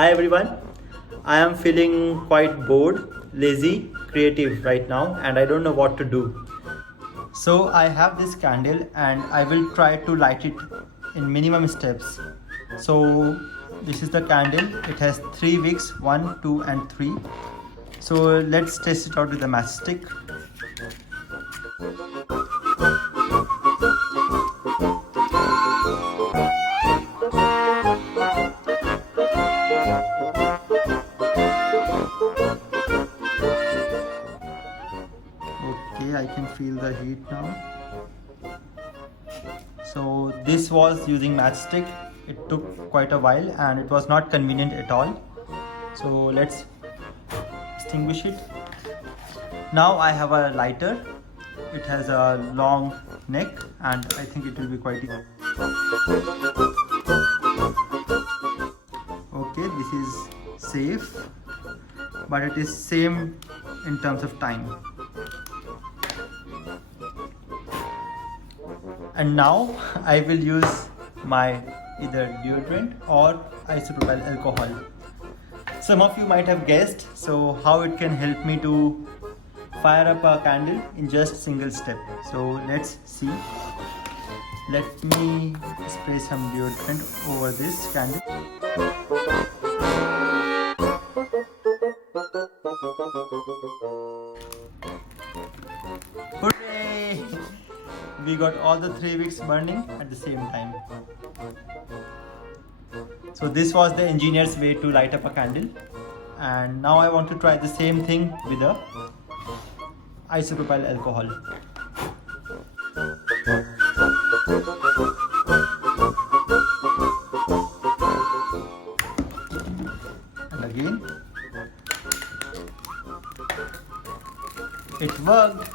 Hi everyone. I am feeling quite bored, lazy, creative right now and I don't know what to do. So I have this candle and I will try to light it in minimum steps. So this is the candle. It has 3 wicks, 1, 2 and 3. So let's test it out with a matchstick. Okay, I can feel the heat now. So this was using matchstick. It took quite a while and it was not convenient at all. So let's extinguish it. Now I have a lighter. It has a long neck and I think it will be quite easy. Okay, this is safe, but it is same in terms of time. And now I will use my either deodorant or isopropyl alcohol. Some of you might have guessed, so how it can help me to fire up a candle in just single step. So let's see. Let me spray some deodorant over this candle. Hooray! We got all the 3 wicks burning at the same time. So this was the engineer's way to light up a candle. And now I want to try the same thing with a isopropyl alcohol. And again. It worked.